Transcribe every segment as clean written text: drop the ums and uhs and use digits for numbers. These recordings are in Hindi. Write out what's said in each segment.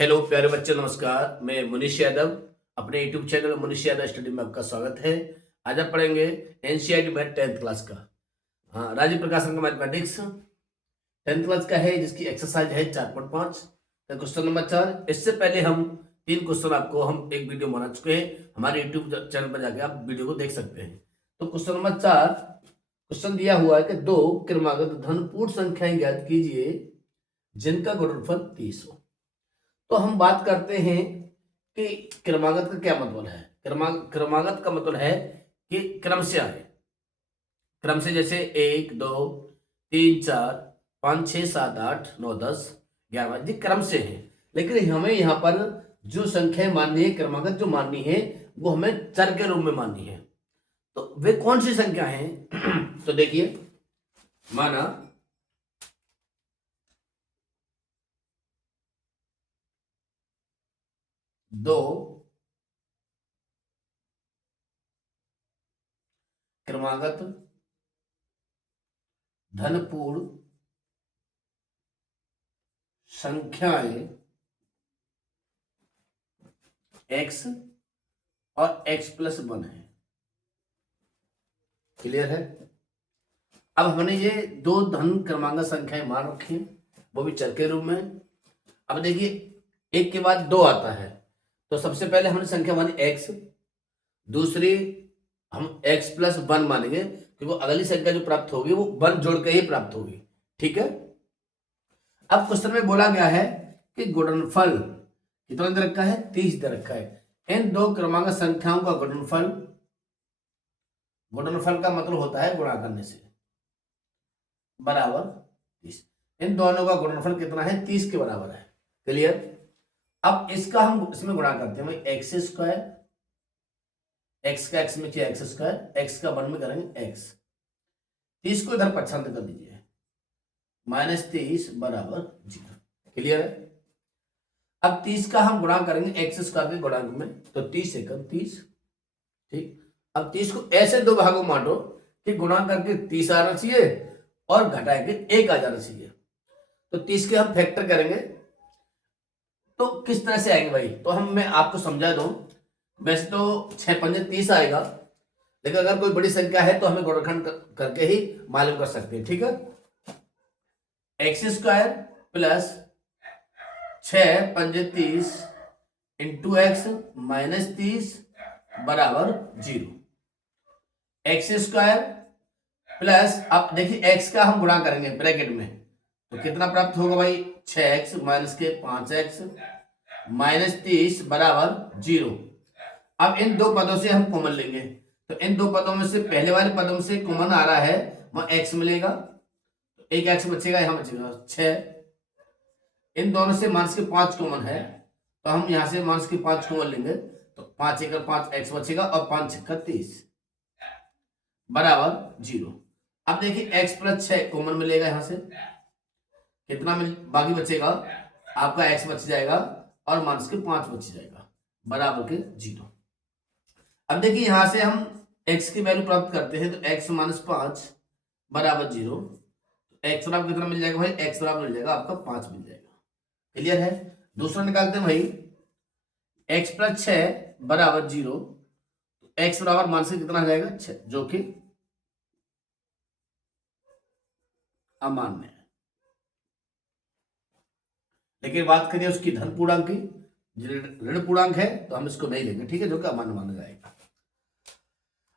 हेलो प्यारे बच्चे, नमस्कार। मैं मुनीश यादव, अपने YouTube channel Munish Yadav study में आपका स्वागत है। आज आप पढ़ेंगे एनसीईआरटी मैथ 10th क्लास का। हाँ, राजीव प्रकाशन का मैथमेटिक्स 10th क्लास का है, जिसकी एक्सरसाइज है 4.5 का क्वेश्चन नंबर 4। इससे पहले हम 3 क्वेश्चन आपको हम एक वीडियो बना चुके हैं, हमारे यूट्यूब चैनल पर जाके आप वीडियो को देख सकते हैं। तो क्वेश्चन नंबर 4 क्वेश्चन दिया हुआ है कि दो क्रमागत धनपूर्ण संख्याएं ज्ञात कीजिए जिनका गुणनफल 30 हो। तो हम बात करते हैं कि क्रमागत का क्या मतलब है। क्रमागत का मतलब है कि क्रम से आए, क्रम से, जैसे 1 2 3 4 5 6 7 8 9 10 11, ये क्रम से है। लेकिन हमें यहाँ पर जो संख्या माननी है, क्रमागत जो माननी है, वो हमें चर के रूप में माननी है। तो वे कौन सी संख्या है? तो देखिए, माना 2 क्रमागत धनपूर्ण संख्याएं x और x+1 है। क्लियर है? अब हमने ये दो धन क्रमांक संख्याएं मान रखी हैं, वो भी चर के रूप में। अब देखिए, एक के बाद दो आता है, तो सबसे पहले हमने संख्या मानी x, दूसरी हम x+1 मानेंगे, क्योंकि वो अगली संख्या जो प्राप्त होगी वो 1 जोड़ के ही प्राप्त होगी। ठीक है? अब क्वेश्चन में बोला गया है कि गुणनफल कितना दे रखा है? 30 दे रखा है। इन दो क्रमांक संख्याओं का गुणनफल, गुणनफल का मतलब होता है गुणा करने से, बराबर 30। इन दोनों का गुणनफल कितना है? 30 के बराबर है। क्लियर? अब इसका हम इसमें गुणा करते हैं, एक्स स्क्वायर, एक्स का एक्स में किया एक्स स्क्वायर, एक्स का 1 में करेंगे एक्स। 30 को इधर पक्षांतर कर दीजिए, -30 बराबर 0। क्लियर है? अब 30 का हम गुणा करेंगे एक्स स्क्वायर के गुणांक में, तो 30 एकम 30। ठीक, अब 30 को ऐसे दो भागों में बांटो कि गुणा करके 30 आना चाहिए और घटा के 1 आ जाना चाहिए। तो 30 के हम फैक्टर करेंगे तो किस तरह से आएंगे भाई? तो मैं आपको समझा दूं। वैसे तो 6 पंजे 30 आएगा, लेकिन अगर कोई बड़ी संख्या है तो हमें गुणनखंड करके ही मालूम कर सकते हैं। ठीक है? एक्स स्क्वायर प्लस 6 पंजे 30 इंटू एक्स -30 बराबर 0। एक्स स्क्वायर प्लस, अब देखिए एक्स का हम गुणा करेंगे ब्रैकेट में, तो कितना प्राप्त होगा भाई? 6x माइनस के 5x -30 बराबर 0। अब इन दो पदों से हम कॉमन लेंगे, तो इन दो पदों में से पहले वाले पदों से कॉमन आ रहा है, वहां x मिलेगा, तो एक x बचेगा, यहां बचेगा 6। इन दोनों से माइनस के 5 कॉमन है, तो हम यहां से माइनस के 5 कॉमन लेंगे, तो 5 एकड़ 5 x बचेगा और 5 छक्का 30 बराबर 0। अब देखिए x+6 कॉमन मिलेगा, यहां से कितना बाकी बचेगा आपका? x बच जाएगा और माइनस के 5 बच जाएगा, बराबर के 0। अब देखिए, यहां से हम x की वैल्यू प्राप्त करते हैं, तो x - 5 बराबर 0। x बराबर कितना मिल जाएगा भाई? x बराबर मिल जाएगा आपका 5 मिल जाएगा। क्लियर है? दूसरा निकालते हैं भाई, x+6 बराबर 0, x बराबर मान से कितना आ जाएगा? 6, जो कि अमान्य है। लेकिन बात करिए उसकी धन पूर्णांक की, ऋण पूर्णांक है तो हम इसको नहीं लेंगे। ठीक है? जो कि अमान्य माना जाएगा।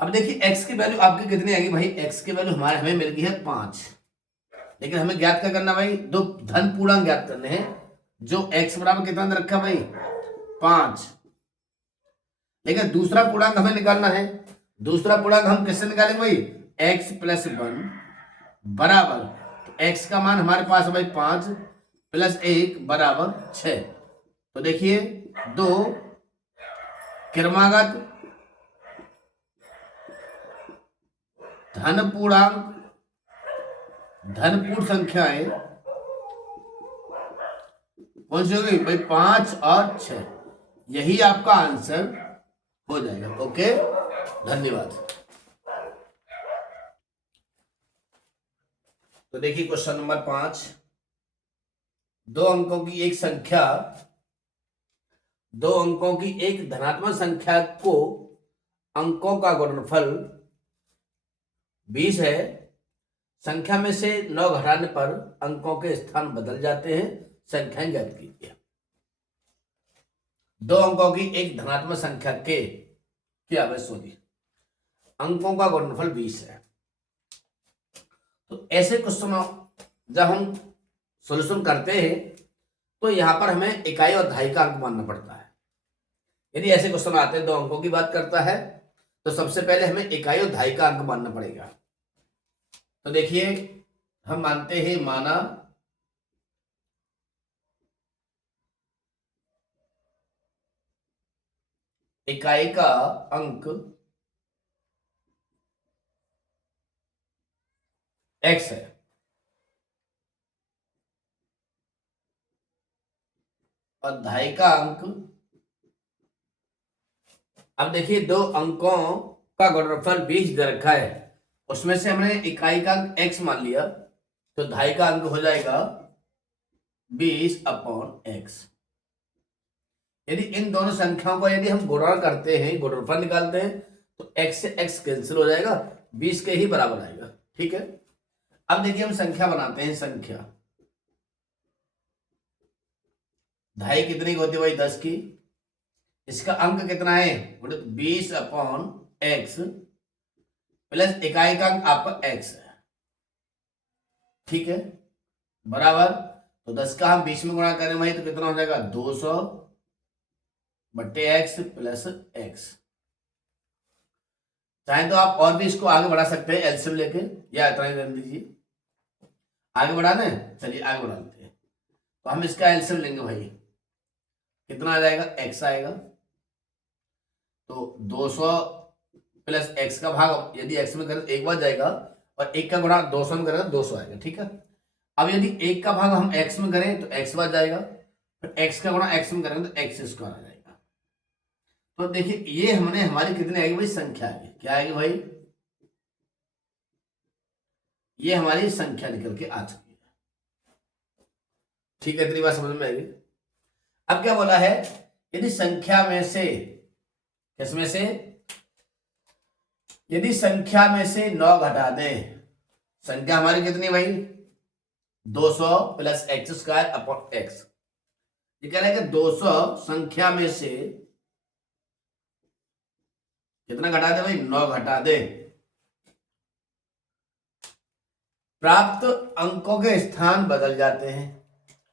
अब देखिए x की वैल्यू आपकी कितनी आएगी भाई? x की वैल्यू हमें मिल गई है 5, लेकिन हमें ज्ञात क्या करना भाई? दो धन पूर्णांक ज्ञात करने हैं, जो x बराबर कितना दे रखा भाई? 5। लेकिन दूसरा पूर्णांक हमें निकालना है। दूसरा पूर्णांक हम किससे निकालेंगे भाई? x+1 बराबर, तो x का मान हमारे पास है भाई 5 + 1 बराबर 6। तो देखिए, दो क्रमागत धनपूर्ण संख्याएं कौन सी होगी भाई? 5 और 6। यही आपका आंसर हो जाएगा। ओके, धन्यवाद। तो देखिए क्वेश्चन नंबर 5, दो अंकों की एक संख्या दो अंकों की एक धनात्मक संख्या को अंकों का गुणनफल 20 है। संख्या में से 9 घटाने पर अंकों के स्थान बदल जाते हैं। संख्याएं ज्ञात कीजिए। दो अंकों की एक धनात्मक संख्या के क्या अंकों का गुणनफल 20 है। तो ऐसे क्वेश्चन जब हम सॉल्यूशन करते हैं तो यहां पर हमें इकाई और दहाई का अंक मानना पड़ता है। यदि ऐसे क्वेश्चन आते हैं दो अंकों की बात करता है तो सबसे पहले हमें इकाई और दहाई का अंक मानना पड़ेगा। तो देखिए हम मानते हैं, माना इकाई का अंक x है और दहाई का अंक, अब देखिए दो अंकों का गुणनफल 20 दे रखा है, उसमें से हमने इकाई का अंक x मान लिया तो दहाई का अंक हो जाएगा 20/x। यदि इन दोनों संख्याओं को यदि हम गुणा करते हैं, गुणनफल निकालते हैं तो x से x कैंसिल हो जाएगा, 20 के ही बराबर आएगा। ठीक है, अब देखिए हम संख्या बनाते हैं। संख्या दहाई कितनी की होती है भाई? 10 की। इसका अंक कितना है? 20/x प्लस इकाई का अंक आपका x है। ठीक है, बराबर, तो 10 का हम 20 में गुणा करें भाई तो कितना हो जाएगा? 200/x plus x। चाहे तो आप और भी इसको आगे बढ़ा सकते हैं एलसीएम लेके, या इतना ही रहने दीजिए। आगे बढ़ाना है, चलिए आगे बढ़ा लेते हैं। तो हम इसका एलसीएम लेंगे भाई, कितना आ जाएगा? x आएगा। तो 200 प्लस x का भाग यदि x में करें तो एक बार जाएगा और एक का गुणा 200 में करें तो 200 आएगा। ठीक है, अब यदि एक का भाग हम x में करें तो x बार जाएगा, फिर x का गुणा x में करेंगे तो x स्क्वायर आ जाएगा। तो देखिए ये हमने हमारी कितनी आएगी भाई? संख्या आएगी। क्या आएगी भाई? ये हमारी संख्या निकल के आ चुकी है। ठीक है, इतनी बात समझ में आएगी। अब क्या बोला है? यदि संख्या में से, किसमें से? यदि संख्या में से 9 घटा दें, संख्या हमारी कितनी भाई? 200 plus x square upon x. ये कह रहा है कि 200 संख्या में से कितना घटा दे भाई? 9 घटा दे। प्राप्त अंकों के स्थान बदल जाते हैं।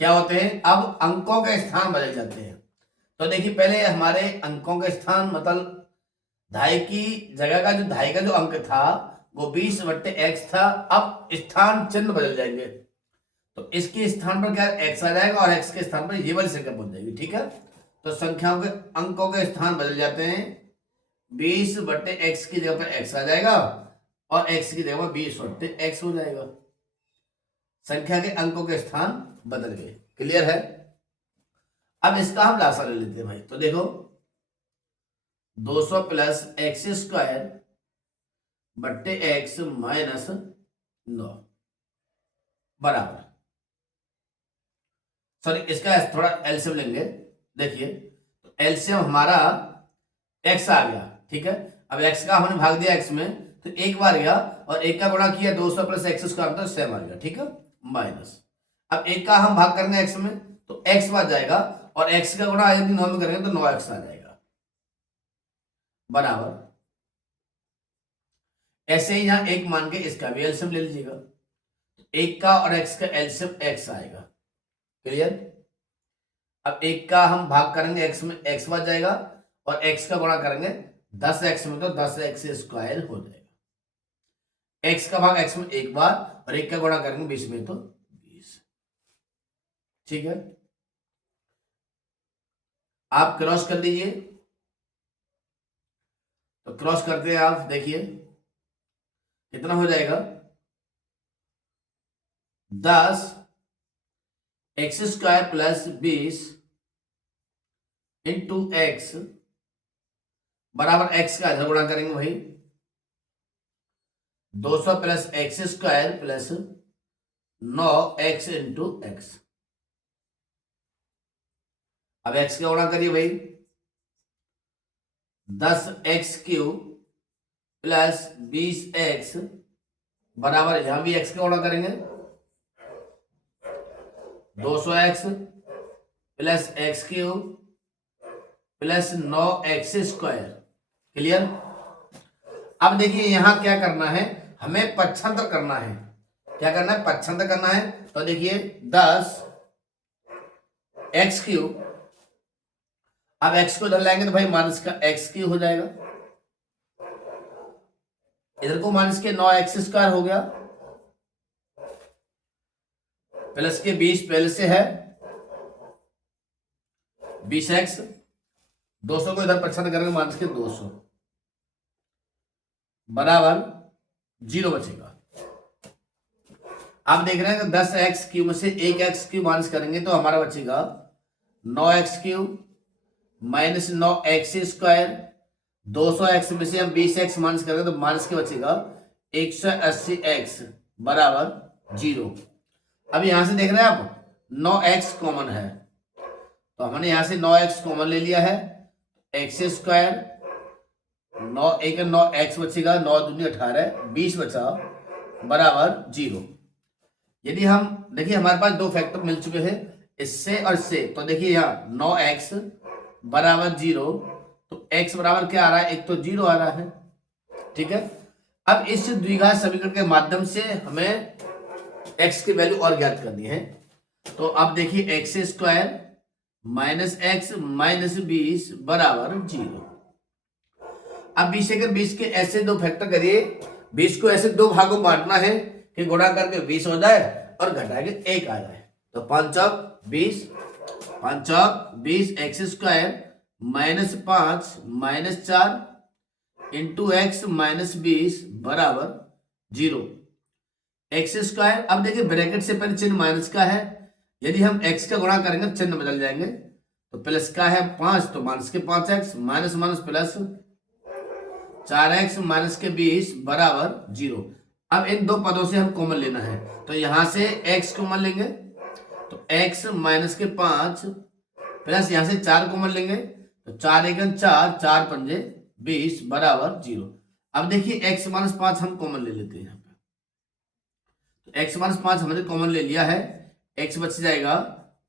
क्या होते हैं? अब अंकों के स्थान बदल जाते हैं। तो देखिए पहले हमारे अंकों के स्थान मतलब दहाई की जगह का जो दहाई का जो अंक था वो 20/x था। अब स्थान चिन्ह बदल जाएंगे तो इसके स्थान पर क्या x आ जाएगा और x के स्थान पर ये वाली संख्या पहुंच जाएगी। ठीक है, तो संख्याओं के अंकों के स्थान बदल जाते हैं। 20/x की जगह पर x आ जाएगा और x की जगह पर 20/x हो जाएगा। संख्या के अंकों के स्थान बदल गए। क्लियर है? अब इसका हम लासा ले लेते हैं भाई। तो देखो 200 प्लस एक्स स्क्वायर बट्टे x माइनस 9 बराबर, सॉरी इसका थोड़ा एलसीएम लेंगे। देखिए तो एलसीएम हमारा x आ गया। ठीक है, अब x का हमने भाग दिया x में तो एक बार गया और एक का गुणा किया 200 प्लस एक्स स्क्वायर तो सेम आ गया। ठीक है, माइनस, अब एक का हम भाग करेंगे x में तो x बार जाएगा और x का गुणा यदि 9 में करेंगे तो 9x आ जाएगा बराबर। ऐसे ही यहां एक मान के इसका भी एलसीएम ले लीजिएगा। एक का और x का एलसीएम x आएगा। क्लियर? अब एक का हम भाग करेंगे x में, x बार जाएगा और x का गुणा करेंगे 10x में तो 10x स्क्वायर हो जाएगा। x का भाग x में एक बार और एक का गुणा करेंगे 20 में तो 20। ठीक है, आप क्रॉस कर लीजिए। तो क्रॉस करते हैं आप, देखिए कितना हो जाएगा? 10x square plus 20 into x बराबर x का आधा गुणा करेंगे भाई 200 plus x square plus 9x into x. अब x का गुणा करिए भाई, 10x³ प्लस 20x बराबर, यहां भी x का गुणा करेंगे, 200x plus x³ plus 9x²। Clear. अब देखिए यहां क्या करना है, हमें पक्षांतर करना है। क्या करना है, पक्षांतर करना है। तो देखिए 10x³, अब x को इधर लाएंगे तो भाई माइनस का x³ हो जाएगा, इधर को माइनस के 9x² हो गया, प्लस के 20 पहले से है, 20x, 200 को इधर पक्षांतर करेंगे माइनस के 200 बराबर 0 बचेगा। आप देख रहे हैं कि 10x³ में से 1x³ माइनस करेंगे तो हमारा बचेगा 9x³ माइनस 9x²। 200x में से हम 20x माइनस करेंगे तो माइनस के बचेगा 180x बराबर 0। अब यहां से देख रहे हैं आप 9x कॉमन है, तो हमने यहां से 9x कॉमन ले लिया है, x², 9 1 9x बचेगा, 9 दूनी 18, 20 बचा बराबर 0। यदि हम देखिए हमारे पास दो फैक्टर मिल चुके हैं, इससे और इससे, तो देखिए यहाँ 9x बराबर 0, तो x बराबर क्या आ रहा है, एक तो 0 आ रहा है। ठीक है। अब इस द्विघात समीकरण के माध्यम से हमें x की वैल्यू और ज्ञात करनी है। तो अब देखिए x² माइनस x माइनस 20 बराबर 0। अब 20 से 20 के ऐसे दो फैक्टर करिए, 20 को ऐसे दो भागों में बांटना है कि गुणा करके 20 हो जाए और घटा के 1 आ जाए। तो 5×20, 5×20 x² minus 5 minus 4 into x minus 20 बराबर 0। x², अब देखिए ब्रैकेट से पहले चिन्ह माइनस का है, यदि हम x का गुणा करेंगे तो चिन्ह बदल जाएंगे, तो प्लस का है 5 तो माइनस के 5x minus minus plus 4x minus के 20 बराबर 0। अब इन दो पदों से हम कॉमन लेना है, तो यहां से x कॉमन लेंगे, तो x माइनस के 5 प्लस यहां से 4 कॉमन लेंगे, तो 4 1 4, 4 5 20 बराबर 0। अब देखिए x माइनस 5 हम कॉमन ले लेते हैं, यहाँ पे तो x माइनस 5 हमने कॉमन ले लिया है, x बच जाएगा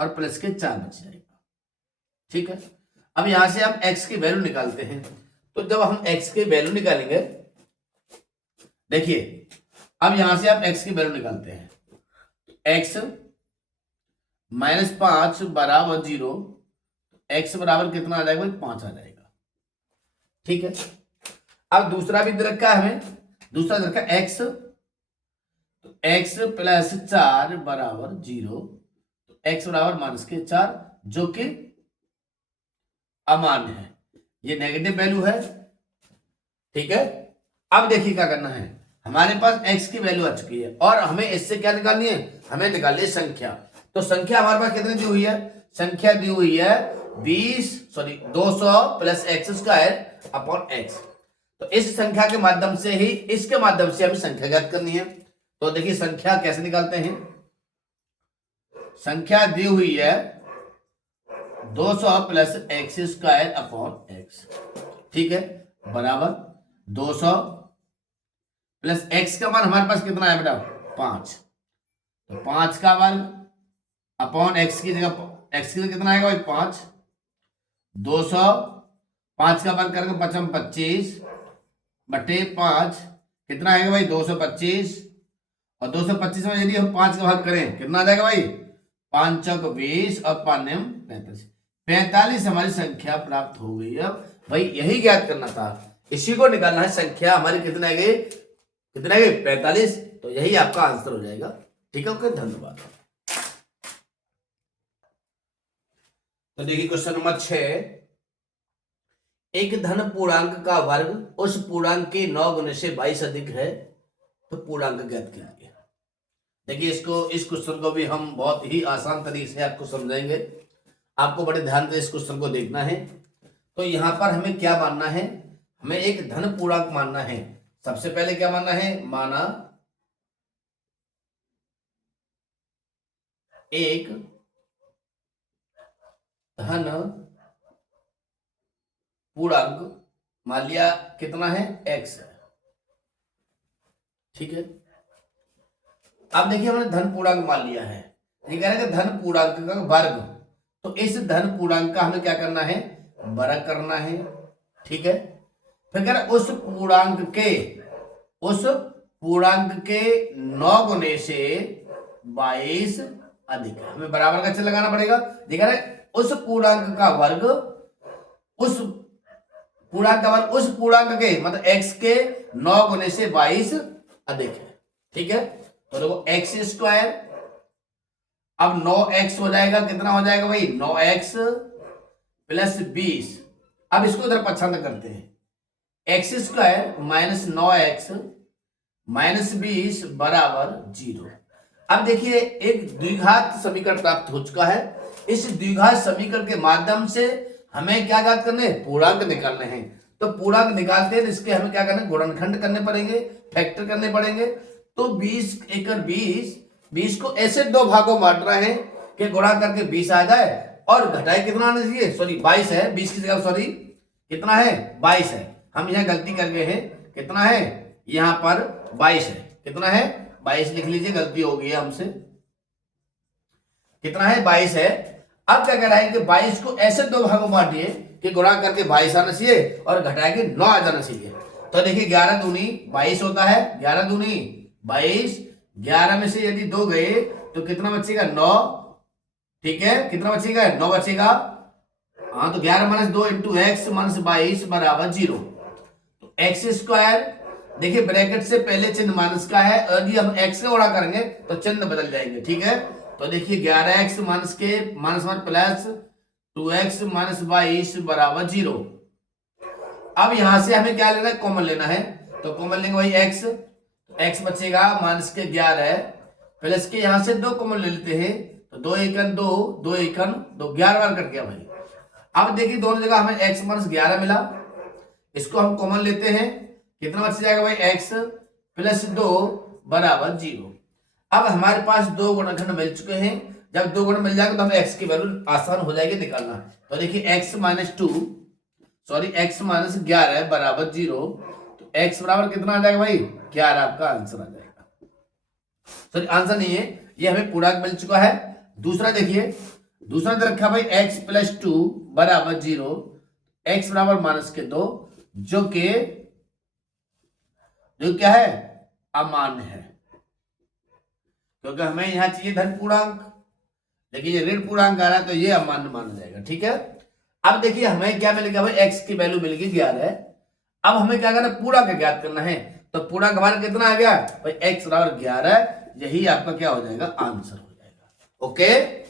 और प्लस के 4 बच जाएगा। ठीक है। अब यहां से हम x की वैल्यू निकालते हैं, तो जब हम x की वैल्यू निकालेंगे, देखिए अब यहां से आप x की वैल्यू निकालते हैं, x माइनस 5 बराबर 0, x बराबर कितना आ जाएगा, 5 आ जाएगा। ठीक है। अब दूसरा भी दे रखा है हमें, दूसरा दे रखा है x, तो x प्लस 4 बराबर 0, तो x बराबर माइनस के 4 जो कि अमान्य है, ये नेगेटिव वैल्यू है। ठीक है। अब देखिए क्या करना है, हमारे पास x की वैल्यू आ चुकी है और हमें इससे क्या निकालनी है, हमें निकालनी है संख्या। तो संख्या हमारे पास कितनी दी हुई है, संख्या दी हुई है 200 प्लस x² अपॉन x। तो इस संख्या के माध्यम से ही, इसके माध्यम से हमें संख्या ज्ञात करनी है। तो देखिए संख्या कैसे निकालते हैं, संख्या दी हुई है 200 प्लस x² अपॉन x। ठीक है, बराबर 200 प्लस x का मान हमारे पास कितना है बेटा, 5, तो 5 का वर्ग अपॉन x की जगह, x की जगह कितना आएगा भाई 5, 200 5 का वर्ग करके 5 25 बटे 5 कितना आएगा भाई 225, और 225 में यदि हम 5 का भाग करें कितना आ जाएगा भाई, 5 चौक 20 और 5 9 45, 45 हमारी संख्या प्राप्त हो गई। अब भाई यही ज्ञात करना था, इसी को निकालना है, संख्या हमारी कितने आ गई, कितने आ गई 45, तो यही आपका आंसर हो जाएगा। ठीक है, ओके, धन्यवाद। तो देखिए क्वेश्चन नंबर 6, एक धन पूर्णांक का वर्ग उस पूर्णांक के 9 गुने से 22 अधिक है, तो पूर्णांक ज्ञात कीजिए। देखिए इस क्वेश्चन को भी हम बहुत ही आसान तरीके से आपको समझाएंगे, आपको बड़े ध्यान से इस क्वेश्चन को देखना है। तो यहां पर हमें क्या मानना है, हमें एक धन पूर्णांक मानना है। सबसे पहले क्या मानना है, माना एक धन पूर्णांक मान लिया कितना है x है, ठीक है। अब देखिए हमने धन पूर्णांक मान लिया है, ये कह रहा है कि धन पूर्णांक का वर्ग, तो इस धन पूर्णांक का हमें क्या करना है, वर्ग करना है, ठीक है। फिर कह रहा है उस पूर्णांक के 9 गुने से 22 अधिक है, हमें बराबर का चिन्ह लगाना पड़ेगा। देखा है उस पूर्णांक का वर्ग उस पूर्णांक के मतलब x के 9 गुने से 22 अधिक है, ठीक है। तो देखो एक्स स्क्वायर, अब 9x हो जाएगा, कितना हो जाएगा भाई 9x प्लस 20। अब इसको इधर पछाड़ करते हैं, x square minus 9x minus 20 बराबर 0। अब देखिए एक द्विघात समीकरण प्राप्त हो चुका है। इस द्विघात समीकरण के माध्यम से हमें क्या ज्ञात करने हैं, पूर्णांक निकालने हैं। तो पूर्णांक निकालते हैं, इसके हमें क्या करना है, गुणनखंड करने पड़ेंगे, फैक्टर करने पड़ेंगे। तो 20 एकड़ 20 को ऐसे दो भागों बांटना है कि गुणा करके 20 आ जाए और घटाए कितना आना चाहिए, सॉरी 22 है, 20 की जगह सॉरी कितना है 22 है। हम यहाँ गलती कर गए हैं, कितना है यहाँ पर 22 है, कितना है 22 लिख लीजिए, गलती हो गई है हमसे, कितना है 22 है। अब क्या कह रहा है कि 22 को ऐसे दो भागों में बांटिए कि गुणा करके 22 आना चाहिए और घटा के 9 आ जाना चाहिए। तो देखिए 11 दूनी 22 होता है, 11 दूनी 22, 11 में से यदि 2 गए तो कितना बचेगा 9, ठीक है, कितना बचेगा 9 बचेगा। हाँ तो 11 माइनस 2 इंटू एक्स माइनस 22 बराबर 0। तो एक्स स्क्वायर, देखिए ब्रैकेट से पहले चिन्ह माइनस का है, यदि हम एक्स का गुणा करेंगे तो चिन्ह बदल जाएंगे, ठीक है। तो देखिए 11x माइनस के माइनस प्लस 2x माइनस 22 बराबर 0। अब यहां से हमें क्या लेना है, कॉमन लेना है। तो कॉमन लेंगे वही x बचेगा माइनस के 11 प्लस के यहां से 2 कॉमन ले लेते हैं, तो 2 एकन 2 2 एकन 2 11 बार कट गया भाई। अब देखिए दोनों जगह हमें x माइनस 11 मिला, इसको हम कॉमन लेते हैं, कितना बच जाएगा भाई x प्लस 2 बराबर 0। अब हमारे पास दो गुणनखंड मिल चुके हैं, जब दो गुण मिल जाएगा तो हमें x की वैल्यू आसान हो जाएगी निकालना। तो देखिए x माइनस 11 बराबर 0, तो x बराबर कितना आ जाएगा भाई 11, आपका आंसर आ जाएगा। सॉरी आंसर नहीं है, ये हमें पूर्णांक मिल चुका है। दूसरा देखिए, दूसरा दे रखा भाई x प्लस 2 बराबर 0, x बराबर माइनस के 2, जो क्या है अमान्य है, क्योंकि हमें यहां चाहिए धन पूर्णांक, लेकिन ये ऋण पूर्णांक आ रहा है तो ये अमान्य माना जाएगा, ठीक है। अब देखिए हमें क्या मिलेगा भाई, x की वैल्यू मिल गई 11। अब हमें क्या करना है, पूर्णांक ज्ञात करना है। तो पूर्णांक हमारा कितना आ गया भाई, x बराबर 11, यही आपका क्या हो जाएगा आंसर हो जाएगा। ओके।